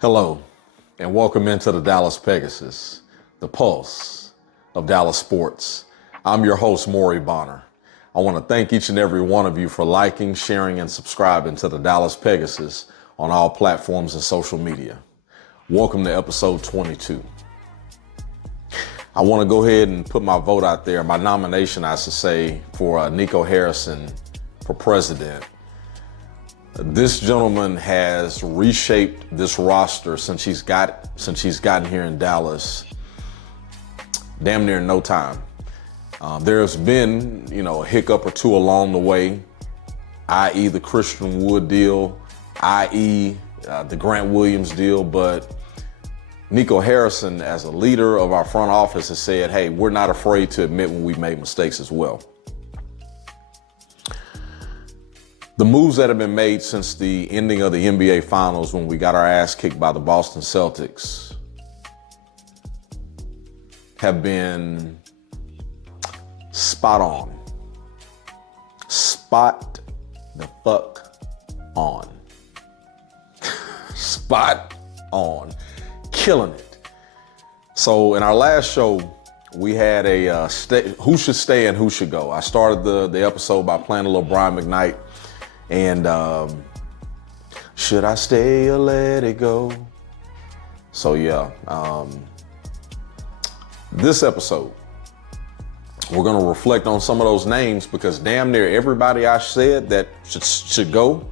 Hello, and welcome into the Dallas Pegasus, the pulse of Dallas sports. I'm your host, Maury Bonner. I want to thank each and every one of you for liking, sharing, and subscribing to the Dallas Pegasus on all platforms and social media. Welcome to episode 22. I want to go ahead and put my vote out there, my nomination, I should say, for NICO Harrison for president. This gentleman has reshaped this roster since he's gotten here in Dallas, damn near in no time. There's been, a hiccup or two along the way, i.e. the Christian Wood deal, i.e. the Grant Williams deal, but NICO Harrison, as a leader of our front office, has said, hey, we're not afraid to admit when we've made mistakes as well. The moves that have been made since the ending of the NBA Finals, when we got our ass kicked by the Boston Celtics, have been spot on. Spot the fuck on. Spot on. Killing it. So in our last show, we had a who should stay and who should go. I started the episode by playing a little Brian McKnight. And should I stay or let it go? So yeah, this episode, we're gonna reflect on some of those names because damn near everybody I said that should go,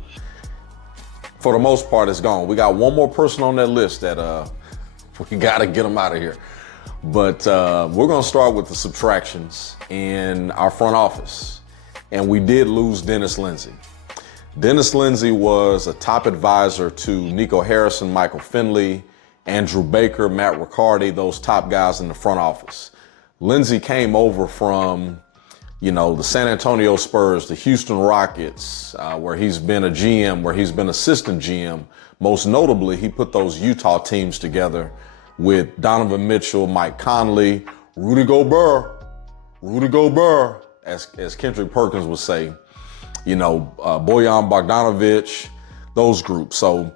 for the most part, is gone. We got one more person on that list that we gotta get them out of here. But we're gonna start with the subtractions in our front office. And we did lose Dennis Lindsey. Dennis Lindsey was a top advisor to NICO Harrison, Michael Finley, Andrew Baker, Matt Riccardi, those top guys in the front office. Lindsey came over from, the San Antonio Spurs, the Houston Rockets, where he's been a GM, where he's been assistant GM. Most notably, he put those Utah teams together with Donovan Mitchell, Mike Conley, Rudy Gobert, as Kendrick Perkins would say. Bojan Bogdanovic, those groups. So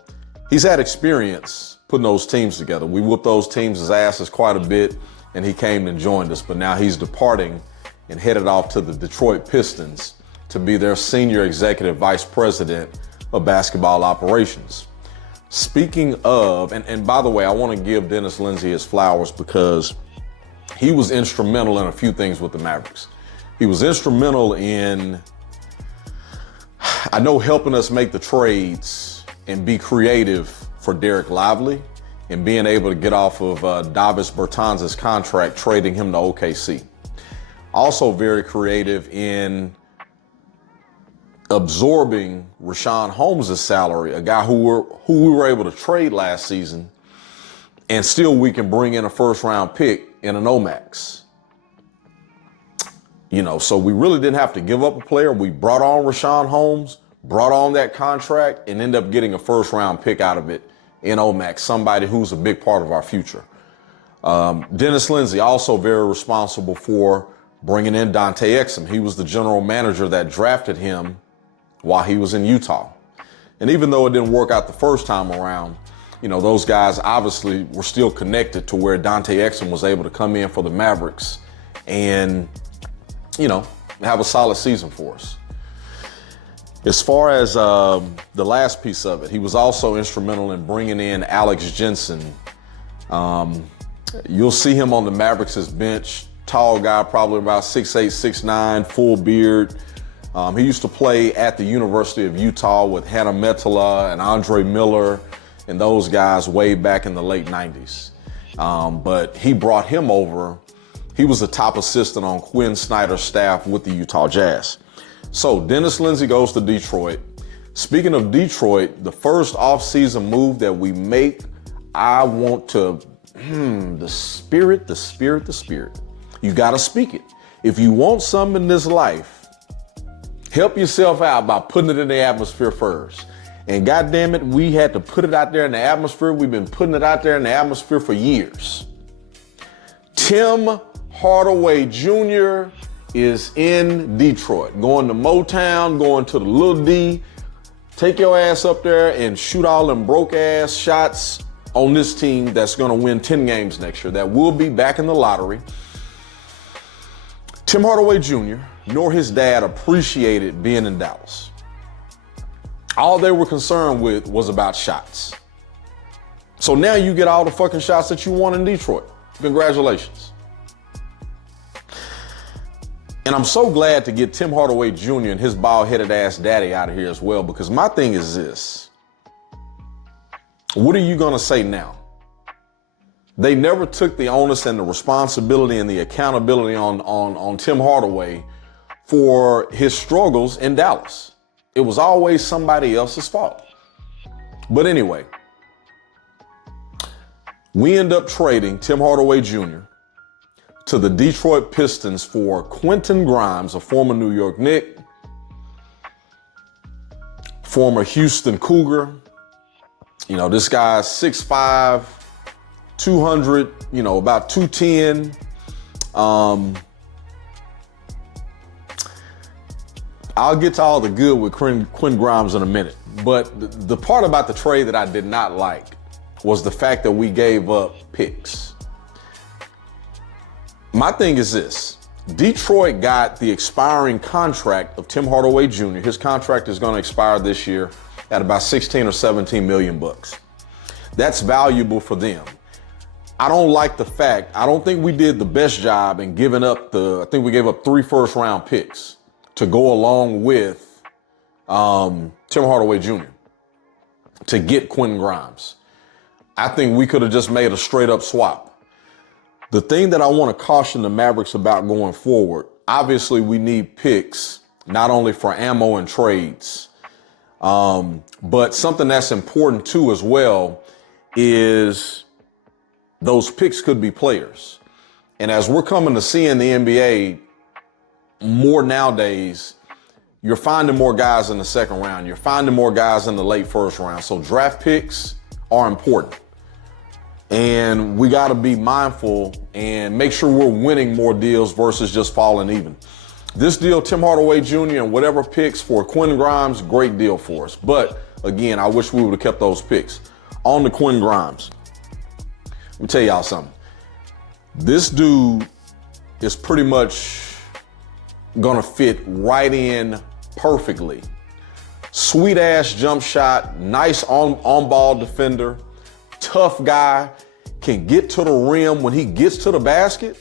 he's had experience putting those teams together. We whooped those teams' asses quite a bit, and he came and joined us. But now he's departing and headed off to the Detroit Pistons to be their senior executive vice president of basketball operations. Speaking of, and by the way, I want to give Dennis Lindsey his flowers because he was instrumental in a few things with the Mavericks. He was instrumental in, helping us make the trades and be creative for Derek Lively and being able to get off of Davis Bertans' contract, trading him to OKC. Also very creative in absorbing Richaun Holmes' salary, a guy who we were able to trade last season, and still we can bring in a first-round pick in an Omax. So we really didn't have to give up a player. We brought on Richaun Holmes, brought on that contract, and ended up getting a first-round pick out of it in Omax, somebody who's a big part of our future. Dennis Lindsey, also very responsible for bringing in Dante Exum. He was the general manager that drafted him while he was in Utah. And even though it didn't work out the first time around, those guys obviously were still connected to where Dante Exum was able to come in for the Mavericks and have a solid season for us. As far as the last piece of it, he was also instrumental in bringing in Alex Jensen You'll see him on the Mavericks' bench. Tall guy, probably about 6'8", 6'9", full beard. He used to play at the University of Utah with Hannah Metala and Andre Miller and those guys way back in the late 90s. But he brought him over. He was the top assistant on Quinn Snyder's staff with the Utah Jazz. So Dennis Lindsey goes to Detroit. Speaking of Detroit, the first offseason move that we make, I want to, the spirit. You got to speak it. If you want something in this life, help yourself out by putting it in the atmosphere first. And goddamn it, we had to put it out there in the atmosphere. We've been putting it out there in the atmosphere for years. Tim Hardaway Jr. is in Detroit, going to Motown, going to the Lil D. Take your ass up there and shoot all them broke ass shots on this team that's going to win 10 games next year, that will be back in the lottery. Tim Hardaway Jr. nor his dad appreciated being in Dallas. All they were concerned with was about shots. So now you get all the fucking shots that you want in Detroit. Congratulations. And I'm so glad to get Tim Hardaway Jr. and his bald-headed ass daddy out of here as well, because my thing is this. What are you going to say now? They never took the onus and the responsibility and the accountability on Tim Hardaway for his struggles in Dallas. It was always somebody else's fault. But anyway, we end up trading Tim Hardaway Jr. to the Detroit Pistons for Quentin Grimes, a former New York Knick, former Houston Cougar. You know, this guy's 6'5", 200, about 210. I'll get to all the good with Quinn Grimes in a minute. But the part about the trade that I did not like was the fact that we gave up picks. My thing is this. Detroit got the expiring contract of Tim Hardaway Jr. His contract is going to expire this year at about 16 or 17 million bucks. That's valuable for them. I don't like the fact, I don't think we did the best job in giving up I think we gave up 3 first-round picks to go along with Tim Hardaway Jr. to get Quentin Grimes. I think we could have just made a straight-up swap. The thing that I want to caution the Mavericks about going forward, obviously we need picks, not only for ammo and trades, but something that's important too as well is those picks could be players. And as we're coming to see in the NBA more nowadays, you're finding more guys in the second round. You're finding more guys in the late first round. So draft picks are important. And we got to be mindful and make sure we're winning more deals versus just falling even. This deal, Tim Hardaway Jr. and whatever picks for Quentin Grimes, great deal for us. But again, I wish we would have kept those picks. On to Quentin Grimes. Let me tell y'all something. This dude is pretty much gonna fit right in perfectly. Sweet ass jump shot, nice on ball defender, tough guy, can get to the rim. When he gets to the basket,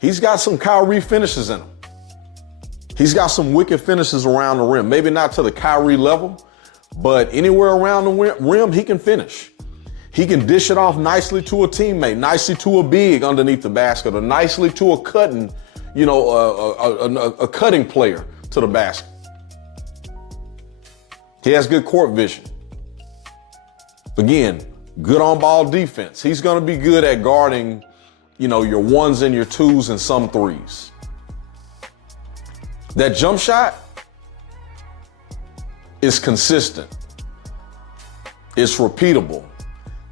he's got some Kyrie finishes in him. He's got some wicked finishes around the rim. Maybe not to the Kyrie level, but anywhere around the rim, he can finish. He can dish it off nicely to a teammate, nicely to a big underneath the basket, or nicely to a cutting, a cutting player to the basket. He has good court vision. Again, good on-ball defense. He's going to be good at guarding, your ones and your twos and some threes. That jump shot is consistent. It's repeatable.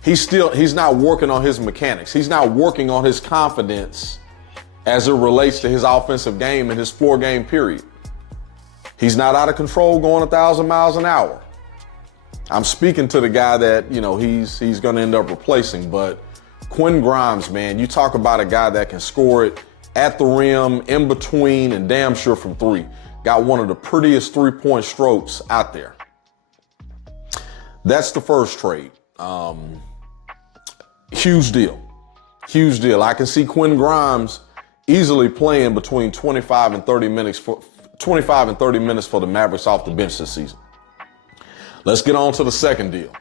He's not working on his mechanics. He's not working on his confidence as it relates to his offensive game and his floor game period. He's not out of control going 1,000 miles an hour. I'm speaking to the guy that, he's going to end up replacing. But Quentin Grimes, man, you talk about a guy that can score it at the rim, in between, and damn sure from three. Got one of the prettiest three-point strokes out there. That's the first trade. Huge deal. Huge deal. I can see Quentin Grimes easily playing between 25 and 30 minutes for the Mavericks off the bench this season. Let's get on to the second deal.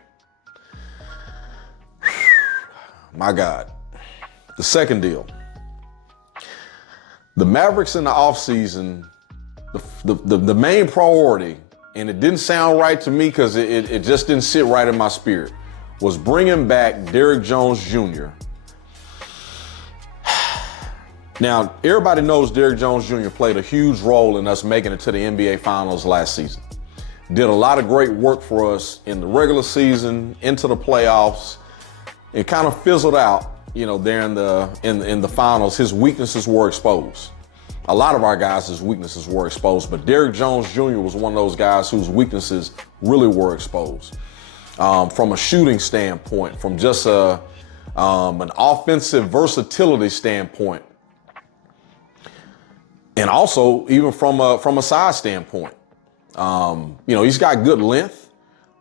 My God. The second deal. The Mavericks in the offseason, the main priority, and it didn't sound right to me because it just didn't sit right in my spirit, was bringing back Derrick Jones Jr. Now, everybody knows Derrick Jones Jr. played a huge role in us making it to the NBA Finals last season. Did a lot of great work for us in the regular season, into the playoffs, and kind of fizzled out, there in the finals. His weaknesses were exposed. A lot of our guys' weaknesses were exposed, but Derrick Jones Jr. was one of those guys whose weaknesses really were exposed. From a shooting standpoint, from just an offensive versatility standpoint, and also even from a size standpoint. He's got good length,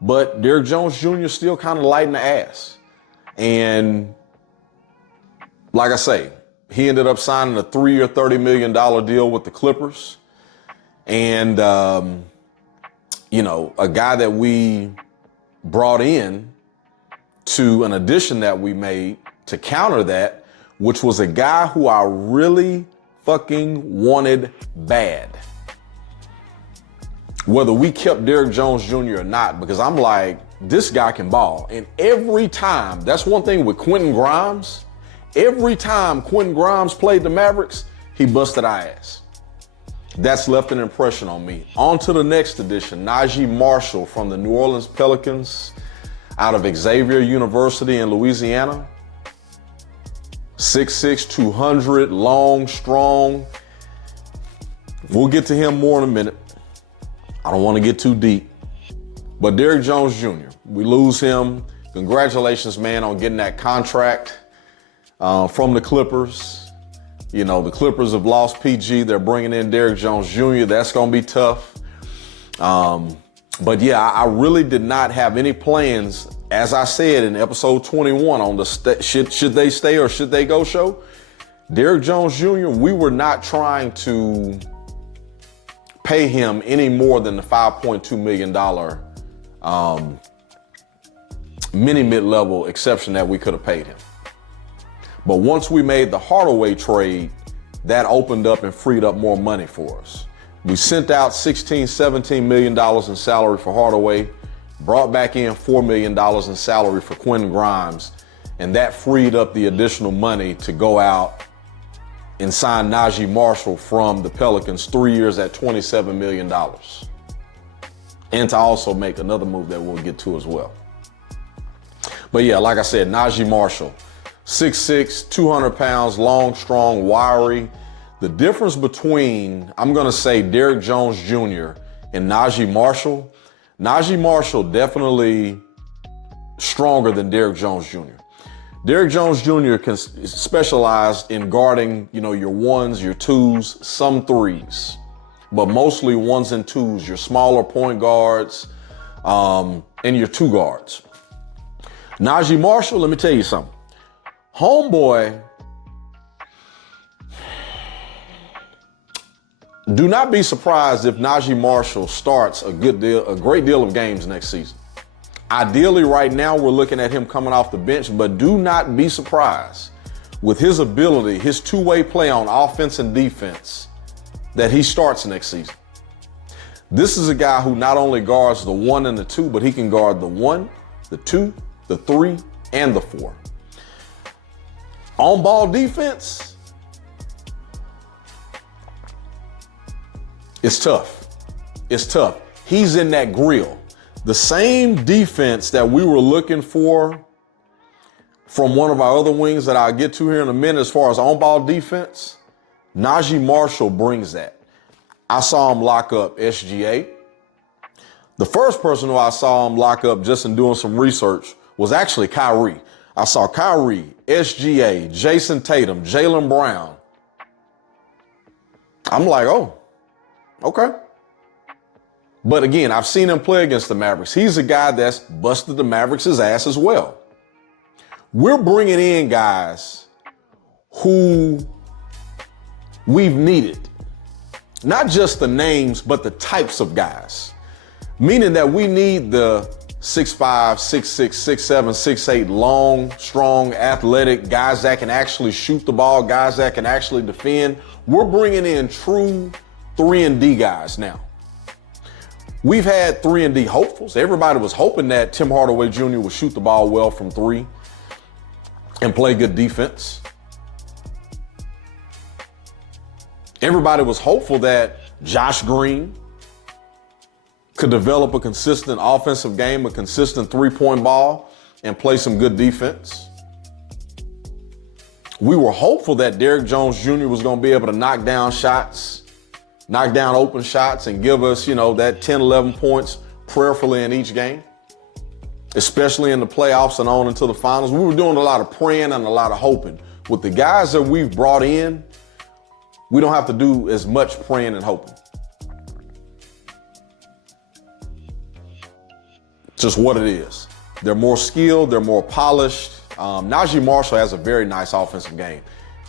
but Derrick Jones Jr. is still kind of light in the ass. And like I say, he ended up signing a 3-year, $30 million deal with the Clippers. And, a guy that we brought in to an addition that we made to counter that, which was a guy who I really fucking wanted bad. Whether we kept Derrick Jones Jr. or not, because I'm like, this guy can ball. And every time, that's one thing with Quentin Grimes, every time Quentin Grimes played the Mavericks, he busted our ass. That's left an impression on me. On to the next addition, NAJI Marshall from the New Orleans Pelicans out of Xavier University in Louisiana. 6'6", 200, long, strong. We'll get to him more in a minute. I don't want to get too deep. But Derrick Jones Jr., we lose him. Congratulations, man, on getting that contract from the Clippers. The Clippers have lost PG. They're bringing in Derrick Jones Jr. That's going to be tough. But yeah, I really did not have any plans, as I said in episode 21 on the should they stay or should they go show. Derrick Jones Jr., we were not trying to pay him any more than the $5.2 million mini mid-level exception that we could have paid him. But once we made the Hardaway trade, that opened up and freed up more money for us. We sent out $17 million in salary for Hardaway, brought back in $4 million in salary for Quentin Grimes, and that freed up the additional money to go out and sign NAJI Marshall from the Pelicans, 3 years at $27 million. And to also make another move that we'll get to as well. But yeah, like I said, NAJI Marshall, 6'6", 200 pounds, long, strong, wiry. The difference between, I'm going to say, Derrick Jones Jr. and NAJI Marshall definitely stronger than Derrick Jones Jr. Derrick Jones Jr. can specialize in guarding, your ones, your twos, some threes, but mostly ones and twos, your smaller point guards, and your two guards. NAJI Marshall, let me tell you something. Homeboy, do not be surprised if NAJI Marshall starts a great deal of games next season. Ideally, right now, we're looking at him coming off the bench, but do not be surprised with his ability, his two-way play on offense and defense, that he starts next season. This is a guy who not only guards the 1 and the 2, but he can guard the 1, the 2, the 3, and the 4. On-ball defense, it's tough. It's tough. He's in that grill. The same defense that we were looking for from one of our other wings that I'll get to here in a minute as far as on-ball defense, NAJI Marshall brings that. I saw him lock up SGA. The first person who I saw him lock up just in doing some research was actually Kyrie. I saw Kyrie, SGA, Jason Tatum, Jaylen Brown. I'm like, oh, okay. But again, I've seen him play against the Mavericks. He's a guy that's busted the Mavericks' ass as well. We're bringing in guys who we've needed. Not just the names, but the types of guys. Meaning that we need the 6'5", 6'6", 6'7", 6'8", long, strong, athletic guys that can actually shoot the ball, guys that can actually defend. We're bringing in true 3-and-D guys now. We've had 3-and-D hopefuls. Everybody was hoping that Tim Hardaway Jr. would shoot the ball well from 3 and play good defense. Everybody was hopeful that Josh Green could develop a consistent offensive game, a consistent 3-point ball, and play some good defense. We were hopeful that Derrick Jones Jr. was going to be able to knock down shots, knock down open shots, and give us, that 10, 11 points prayerfully in each game, especially in the playoffs and on into the finals. We were doing a lot of praying and a lot of hoping. With the guys that we've brought in, we don't have to do as much praying and hoping. Just what it is. They're more skilled, they're more polished. NAJI Marshall has a very nice offensive game.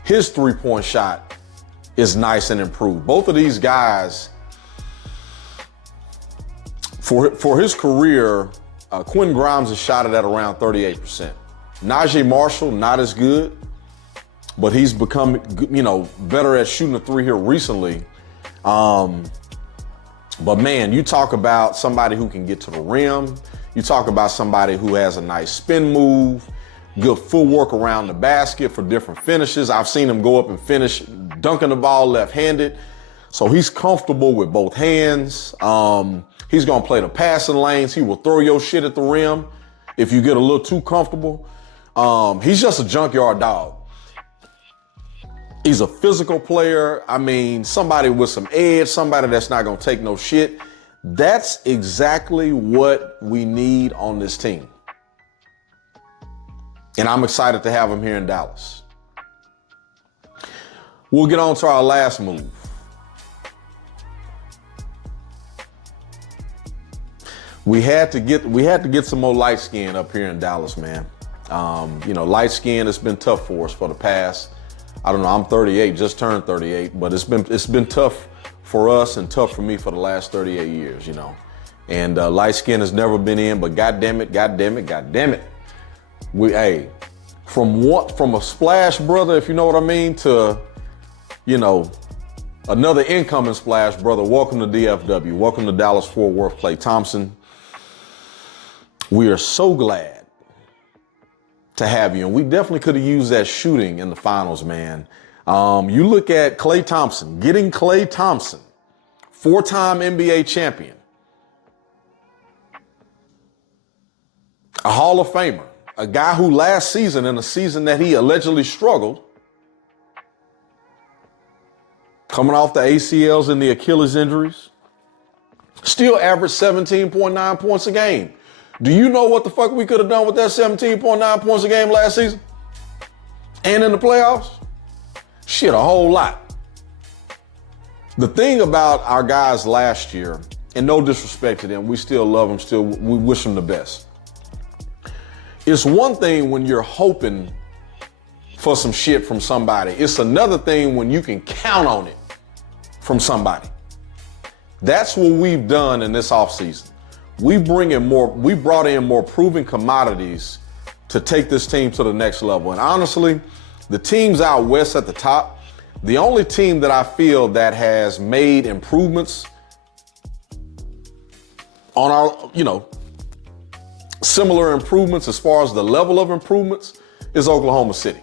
His 3-point shot is nice and improved. Both of these guys, for his career, Quentin Grimes has shot it at around 38%. NAJI Marshall, not as good, but he's become, better at shooting a 3 here recently. But man, you talk about somebody who can get to the rim. You talk about somebody who has a nice spin move, good footwork around the basket for different finishes. I've seen him go up and finish dunking the ball left-handed. So he's comfortable with both hands. He's gonna play the passing lanes. He will throw your shit at the rim if you get a little too comfortable. He's just a junkyard dog. He's a physical player. I mean, somebody with some edge, somebody that's not gonna take no shit. That's exactly what we need on this team. And I'm excited to have him here in Dallas. We'll get on to our last move. We had to get some more light skin up here in Dallas, man. Light skin has been tough for us for the past, I don't know, I'm 38, just turned 38, but it's been tough for us and tough for me for the last 38 years, And light skin has never been in, but God damn it. From a splash brother, if you know what I mean, to, another incoming splash brother. Welcome to DFW. Welcome to Dallas-Fort Worth, Klay Thompson. We are so glad to have you. And we definitely could have used that shooting in the finals, man. You look at Klay Thompson, getting Klay Thompson, 4-time NBA champion, a Hall of Famer, a guy who last season, in a season that he allegedly struggled, coming off the ACLs and the Achilles injuries, still averaged 17.9 points a game. Do you know what the fuck we could have done with that 17.9 points a game last season? And in the playoffs? Shit, a whole lot. The thing about our guys last year, and no disrespect to them, we still love them, we wish them the best. It's one thing when you're hoping for some shit from somebody. It's another thing when you can count on it from somebody. That's what we've done in this offseason. We brought in more proven commodities to take this team to the next level. And honestly, the teams out west at the top, the only team that I feel that has made improvements on our, similar improvements as far as the level of improvements is Oklahoma City.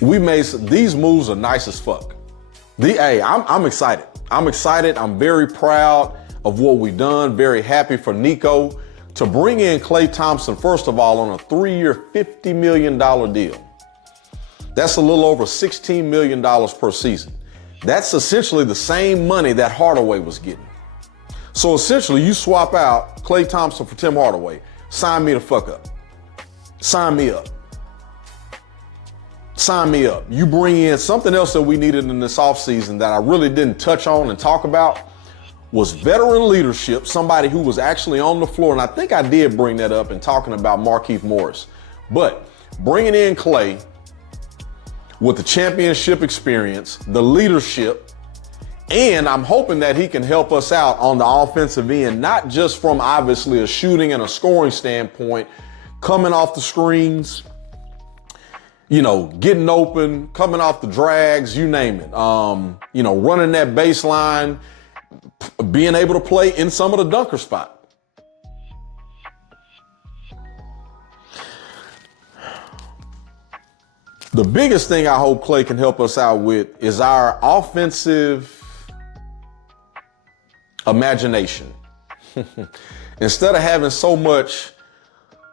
We made these moves are nice as fuck. I'm excited. I'm excited. I'm very proud of what we've done. Very happy for NICO to bring in Klay Thompson, first of all, on a 3-year, $50 million deal. That's a little over $16 million per season. That's essentially the same money that Hardaway was getting. So essentially, you swap out Klay Thompson for Tim Hardaway. Sign me the fuck up. Sign me up. Sign me up. You bring in something else that we needed in this offseason that I really didn't touch on and talk about was veteran leadership, somebody who was actually on the floor. And I think I did bring that up in talking about Markieff Morris. But bringing in Klay with the championship experience, the leadership, and I'm hoping that he can help us out on the offensive end, not just from obviously a shooting and a scoring standpoint, coming off the screens, you know, getting open, coming off the drags, you name it. You know, running that baseline, being able to play in some of the dunker spot. The biggest thing I hope Klay can help us out with is our offensive imagination. Instead of having so much,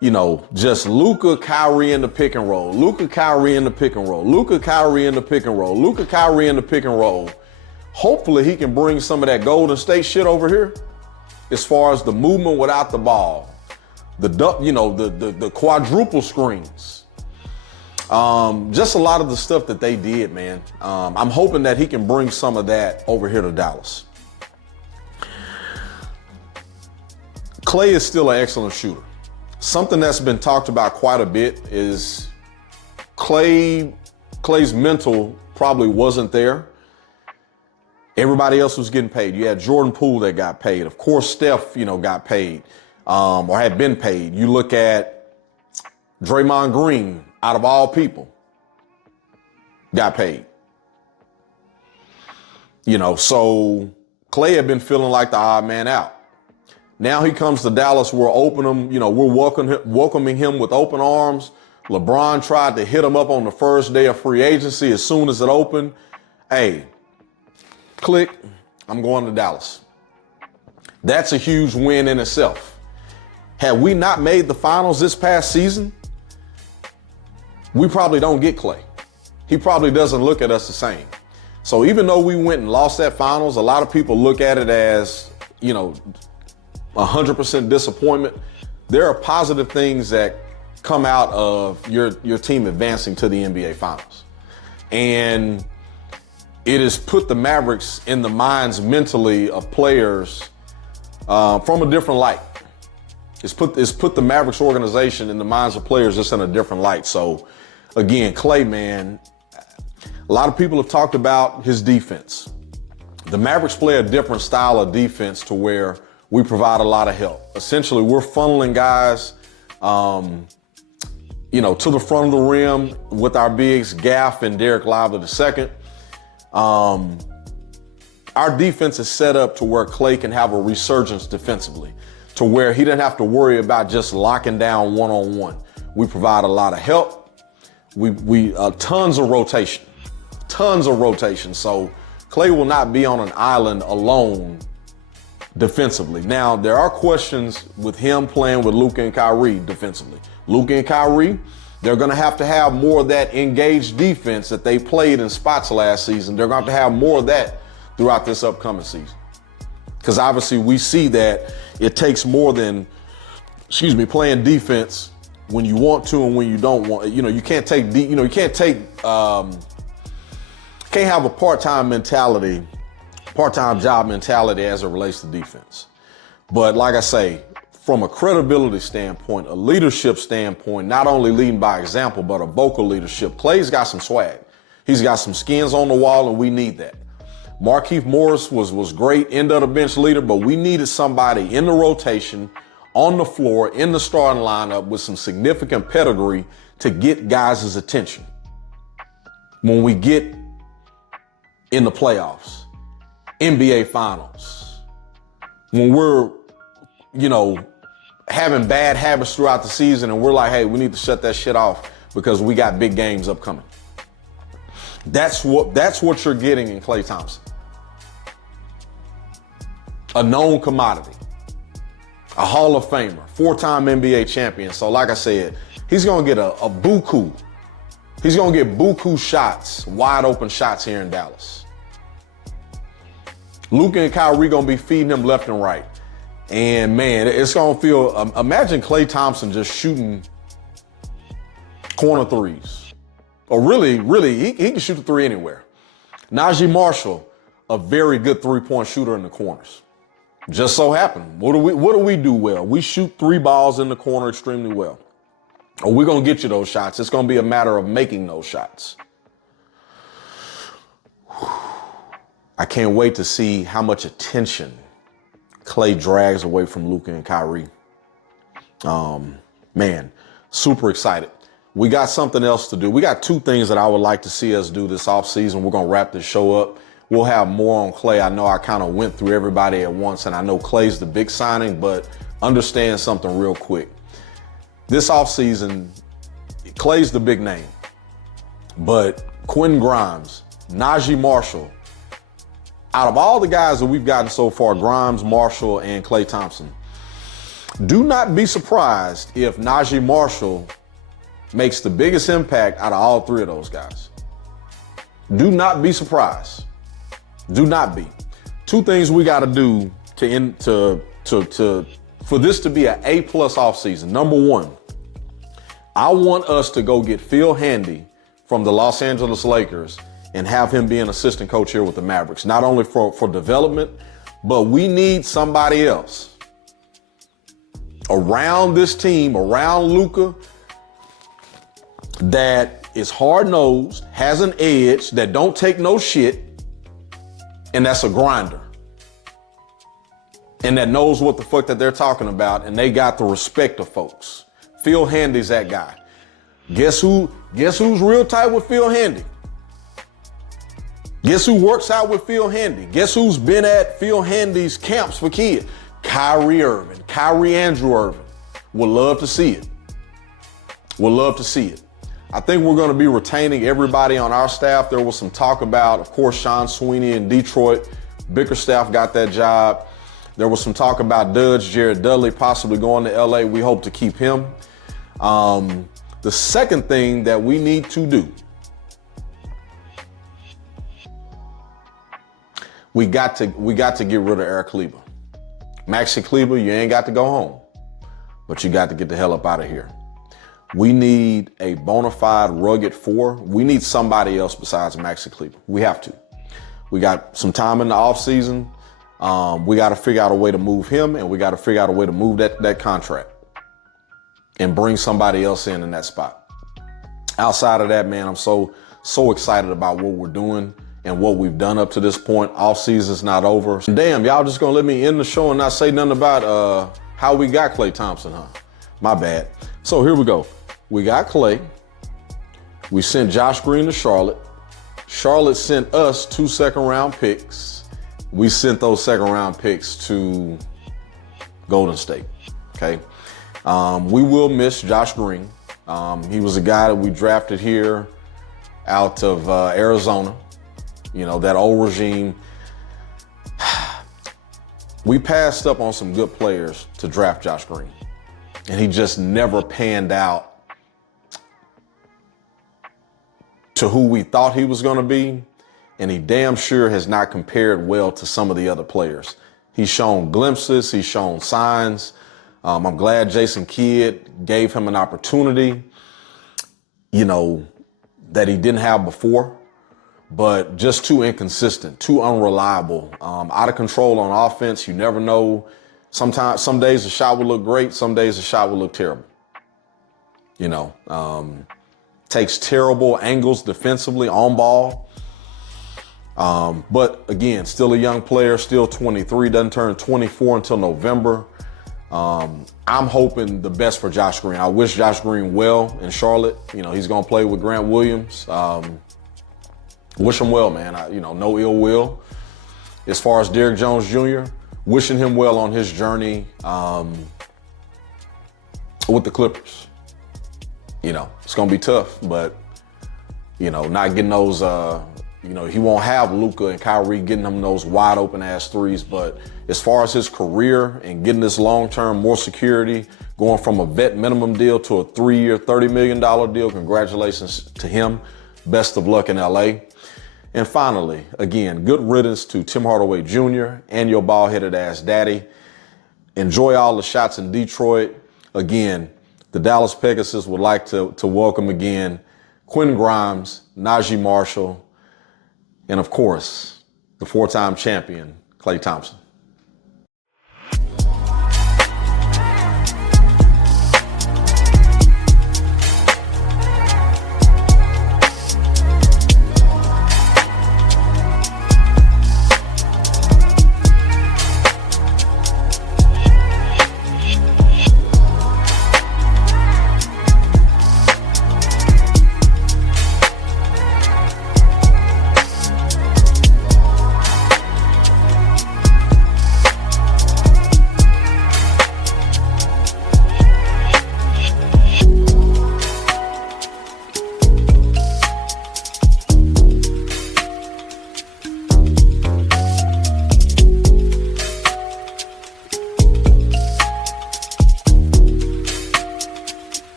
you know, just Luka, Kyrie in the pick and roll, Luka, Kyrie in the pick and roll, Luka, Kyrie in the pick and roll, Luka, Kyrie in the pick and roll. Hopefully he can bring some of that Golden State shit over here as far as the movement without the ball, the quadruple screens. Just a lot of the stuff that they did, man. I'm hoping that he can bring some of that over here to Dallas. Klay is still an excellent shooter. Something that's been talked about quite a bit is Klay's mental probably wasn't there. Everybody else was getting paid. You had Jordan Poole that got paid. Of course, Steph, got paid or had been paid. You look at Draymond Green, out of all people, got paid. So Klay had been feeling like the odd man out. Now he comes to Dallas, we're welcoming him with open arms. LeBron tried to hit him up on the first day of free agency as soon as it opened. Hey, click, I'm going to Dallas. That's a huge win in itself. Had we not made the finals this past season, we probably don't get Klay. He probably doesn't look at us the same. So even though we went and lost that finals, a lot of people look at it as, 100% disappointment. There are positive things that come out of your team advancing to the NBA Finals. And it has put the Mavericks in the minds mentally of players from a different light. It's put the Mavericks organization in the minds of players just in a different light. So again, Klay, man, a lot of people have talked about his defense. The Mavericks play a different style of defense to where we provide a lot of help. Essentially, we're funneling guys, to the front of the rim with our bigs, Gaff and Derek Lively II. Our defense is set up to where Klay can have a resurgence defensively, to where he doesn't have to worry about just locking down one-on-one. We provide a lot of help. We tons of rotation. So Klay will not be on an island alone defensively. Now, there are questions with him playing with Luka and Kyrie defensively. Luka and Kyrie, they're going to have more of that engaged defense that they played in spots last season. They're going to have more of that throughout this upcoming season. Because obviously we see that it takes more than, playing defense when you want to and when you don't want. You can't take, can't have a part-time job mentality as it relates to defense. But like I say, from a credibility standpoint, a leadership standpoint, not only leading by example, but a vocal leadership, Klay's got some swag. He's got some skins on the wall, and we need that. Markieff Morris was great, end of the bench leader, but we needed somebody in the rotation, on the floor, in the starting lineup with some significant pedigree to get guys' attention when we get in the playoffs, NBA Finals, when we're, having bad habits throughout the season and we're like, hey, we need to shut that shit off because we got big games upcoming. That's what you're getting in Klay Thompson. A known commodity, a Hall of Famer, 4-time NBA champion. So like I said, he's going to get a buku. He's going to get buku shots, wide open shots here in Dallas. Luka and Kyrie going to be feeding him left and right. And man, it's going to feel, imagine Klay Thompson just shooting corner threes. Or really, he can shoot the three anywhere. NAJI Marshall, a very good three-point shooter in the corners. Just so happened. What do we do well? We shoot three balls in the corner extremely well. or we're going to get you those shots. It's going to be a matter of making those shots. I can't wait to see how much attention Klay drags away from Luka and Kyrie. Man, super excited. We got something else to do. We got two things that I would like to see us do this offseason. We're going to wrap this show up. We'll have more on Klay. I know I kind of went through everybody at once, and I know Klay's the big signing, but understand something real quick. This offseason, Klay's the big name, but Quentin Grimes, Najee Marshall, out of all the guys that we've gotten so far, Grimes, Marshall, and Klay Thompson, do not be surprised if Najee Marshall makes the biggest impact out of all three of those guys. Do not be surprised. Do not be. Two things we got to do for this to be an A+ offseason. Number one, I want us to go get Phil Handy from the Los Angeles Lakers and have him be an assistant coach here with the Mavericks, not only for development, but we need somebody else around this team, around Luka, that is hard-nosed, has an edge, that don't take no shit, and that's a grinder. And that knows what the fuck that they're talking about, and they got the respect of folks. Phil Handy's that guy. Guess who's real tight with Phil Handy? Guess who works out with Phil Handy? Guess who's been at Phil Handy's camps for kids? Kyrie Irving, Kyrie Andrew Irving. Would love to see it. Would love to see it. I think we're going to be retaining everybody on our staff. There was some talk about, of course, Sean Sweeney in Detroit. Bickerstaff got that job. There was some talk about Dudge, Jared Dudley, possibly going to LA. We hope to keep him. The second thing that we need to do, we got to get rid of Eric Kleber. Maxi Kleber, you ain't got to go home, but you got to get the hell up out of here. We need a bona fide rugged four. We need somebody else besides Maxi Kleber. We have to. We got some time in the offseason. We got to figure out a way to move him, and we got to figure out a way to move that contract and bring somebody else in that spot. Outside of that, man, I'm so excited about what we're doing and what we've done up to this point. Off season's not over. Damn, y'all just gonna let me end the show and not say nothing about how we got Klay Thompson, huh? My bad. So here we go. We got Klay. We sent Josh Green to Charlotte. Charlotte sent us 2 second-round picks. We sent those second-round picks to Golden State. Okay. We will miss Josh Green. He was a guy that we drafted here out of Arizona. You know, that old regime. We passed up on some good players to draft Josh Green, and he just never panned out to who we thought he was going to be, and he damn sure has not compared well to some of the other players. He's shown glimpses, he's shown signs. I'm glad Jason Kidd gave him an opportunity, you know, that he didn't have before. But just too inconsistent, too unreliable, out of control on offense. You never know. Sometimes, some days the shot will look great. Some days the shot will look terrible. You know, takes terrible angles defensively on ball. But again, still a young player, still 23, doesn't turn 24 until November. I'm hoping the best for Josh Green. I wish Josh Green well in Charlotte. You know, he's going to play with Grant Williams. Wish him well, man. No ill will. As far as Derrick Jones Jr., wishing him well on his journey with the Clippers. You know, it's going to be tough, but, you know, not getting those, he won't have Luka and Kyrie getting him those wide open ass threes. But as far as his career and getting this long-term, more security, going from a vet minimum deal to a 3-year, $30 million deal, congratulations to him. Best of luck in LA. And finally, again, good riddance to Tim Hardaway Jr. and your bald-headed ass daddy. Enjoy all the shots in Detroit. Again, the Dallas Pegasus would like to welcome again Quentin Grimes, Najee Marshall, and of course, the 4-time champion, Klay Thompson.